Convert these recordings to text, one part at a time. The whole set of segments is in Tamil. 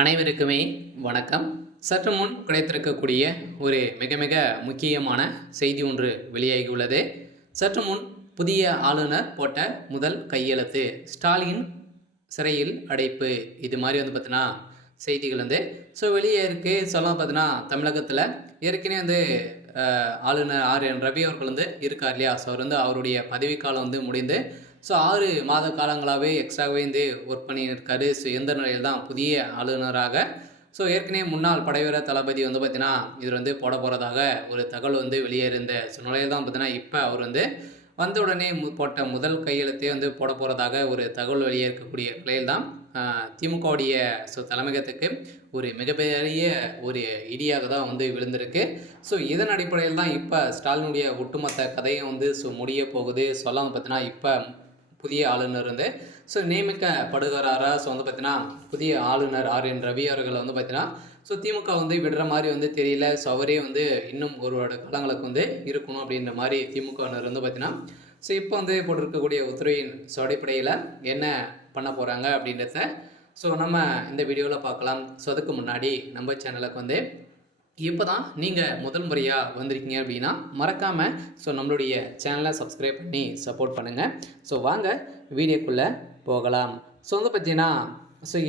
அனைவருக்குமே வணக்கம். சற்று முன் கிடைத்திருக்கக்கூடிய ஒரு மிக மிக முக்கியமான செய்தி ஒன்று வெளியாகியுள்ளது. சற்று முன் புதிய ஆளுநர் போட்ட முதல் கையெழுத்து, ஸ்டாலின் சிறையில் அடைப்பு. இது மாதிரி பார்த்தீங்கன்னா செய்திகள் வெளியே இருக்குது. சொல்லலாம் பார்த்தீங்கன்னா தமிழகத்தில் ஏற்கனவே ஆளுநர் ஆர்.என். ரவி அவர்கள் இருக்கார் இல்லையா. அவர் அவருடைய பதவிக்காலம் முடிந்து 6 மாத காலங்களாகவே எக்ஸ்ட்ராகவே ஒர்க் பண்ணியிருக்காரு. எந்த நிலையில் தான் புதிய ஆளுநராக ஏற்கனவே முன்னாள் படைவீரர் தளபதி பார்த்தீங்கன்னா இதில் போட போகிறதாக ஒரு தகவல் வெளியேறிந்த நிலையில் தான் பார்த்தீங்கன்னா இப்போ அவர் வந்த உடனே போட்ட முதல் கையெழுத்தே போட போகிறதாக ஒரு தகவல் வெளியே இருக்கக்கூடிய நிலையில் தான் திமுகவுடைய தலைமையகத்துக்கு ஒரு மிகப்பெரிய ஒரு இடியாக தான் விழுந்திருக்கு. இதன் அடிப்படையில் தான் இப்போ ஸ்டாலினுடைய ஒட்டுமொத்த கதையும் முடிய போகுது. சொல்லாமல் பார்த்தீங்கன்னா இப்போ புதிய ஆளுநர் நியமிக்கப்படுகிறாரா. பார்த்தீங்கன்னா புதிய ஆளுநர் ஆர்.என். ரவி அவர்கள் பார்த்தீங்கன்னா திமுக விடுற மாதிரி தெரியல. அவரே இன்னும் ஒரு வருட காலங்களுக்கு இருக்கணும் அப்படின்ற மாதிரி திமுகவினர் பார்த்தீங்கன்னா இப்போ போட்டிருக்கக்கூடிய உத்தரவின் அடிப்படையில் என்ன பண்ண போகிறாங்க அப்படின்றத நம்ம இந்த வீடியோவில் பார்க்கலாம். அதுக்கு முன்னாடி நம்ம சேனலுக்கு இப்போ தான் நீங்கள் முதல் முறையாக வந்திருக்கீங்க அப்படின்னா மறக்காமல் நம்மளுடைய சேனலை சப்ஸ்கிரைப் பண்ணி சப்போர்ட் பண்ணுங்கள். வாங்க வீடியோக்குள்ளே போகலாம். பார்த்தீங்கன்னா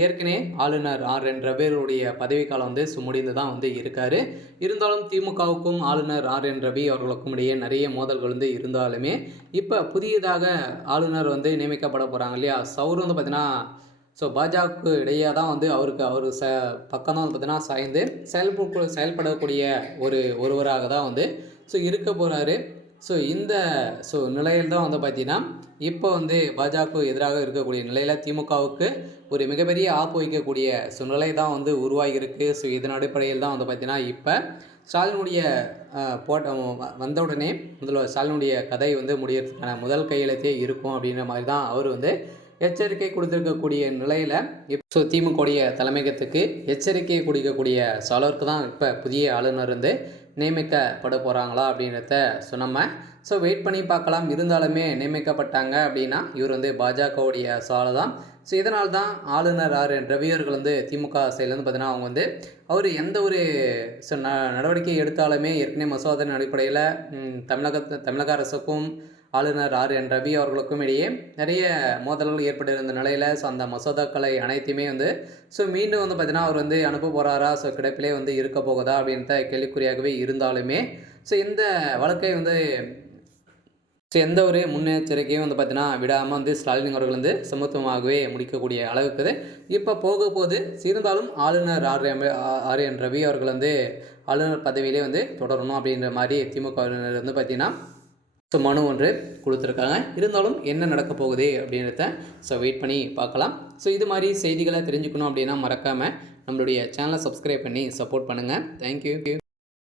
ஏற்கனவே ஆளுநர் ஆர்.என். ரவியுடைய பதவிக்காலம் முடிந்து தான் இருக்கார். இருந்தாலும் திமுகவுக்கும் ஆளுநர் ஆர்.என். ரவி அவர்களுக்கும் இடையே நிறைய மோதல்கள் இருந்தாலுமே இப்போ புதியதாக ஆளுநர் நியமிக்கப்பட போகிறாங்க இல்லையா. அவர் பார்த்தீங்கன்னா பாஜகவுக்கு இடையே தான் அவருக்கு அவர் பக்கம் தான் பார்த்தீங்கன்னா சாய்ந்து செயல்படக்கூடிய ஒருவராக தான் இருக்க போகிறாரு. இந்த நிலையில் தான் பார்த்தீங்கன்னா இப்போ பாஜகவுக்கு எதிராக இருக்கக்கூடிய நிலையில் திமுகவுக்கு ஒரு மிகப்பெரிய ஆப்பு வைக்கக்கூடிய நிலை தான் உருவாகி இருக்கு. இதன் அடிப்படையில் தான் பார்த்தீங்கன்னா இப்போ ஸ்டாலினுடைய வந்த உடனே ஸ்டாலினுடைய கதை முடியறதுக்கான முதல் கையெழுத்தே இருக்கும் அப்படின்ற மாதிரி தான் அவர் எச்சரிக்கை கொடுத்துருக்கக்கூடிய நிலையில் இப்போ திமுகவுடைய தலைமையகத்துக்கு எச்சரிக்கை கொடுக்கக்கூடிய அளவுக்கு தான் இப்போ புதிய ஆளுநர் நியமிக்கப்பட போகிறாங்களா அப்படின்றத நம்ம வெயிட் பண்ணி பார்க்கலாம். இருந்தாலுமே நியமிக்கப்பட்டாங்க அப்படின்னா இவர் பாஜகவுடைய சாலை தான். இதனால் தான் ஆளுநர் ஆர்.என். ரவி அவர்கள் திமுக சைட்லேருந்து பார்த்தீங்கன்னா அவங்க அவர் எந்த ஒரு நடவடிக்கை எடுத்தாலுமே ஏற்கனவே மசோதனை அடிப்படையில் தமிழக அரசுக்கும் ஆளுநர் ஆர்.என். ரவி அவர்களுக்கும் இடையே நிறைய மோதல்கள் ஏற்பட்டிருந்த நிலையில் அந்த மசோதாக்களை அனைத்தையுமே மீண்டும் பார்த்தீங்கன்னா அவர் அனுப்ப போகிறாரா. கிடப்பிலே இருக்க போகுதா அப்படின்ற கேள்விக்குறியாகவே இருந்தாலுமே இந்த வழக்கை எந்த ஒரு முன்னெச்சரிக்கையும் பார்த்தீங்கன்னா விடாமல் ஸ்டாலின் அவர்கள் சமத்துவமாகவே முடிக்கக்கூடிய அளவுக்கு இப்போ போக போது. இருந்தாலும் ஆளுநர் ஆர்.என். ரவி அவர்கள் ஆளுநர் பதவியிலே தொடரணும் அப்படின்ற மாதிரி திமுகவினர் பார்த்தீங்கன்னா மனு ஒன்று கொடுத்துருக்காங்க. இருந்தாலும் என்ன நடக்க போகுது அப்படின்றத வெயிட் பண்ணி பார்க்கலாம். இது மாதிரி செய்திகளை தெரிஞ்சுக்கணும் அப்படின்னா மறக்காமல் நம்மளுடைய சேனலை சப்ஸ்கிரைப் பண்ணி சப்போர்ட் பண்ணுங்கள். தேங்க்யூ.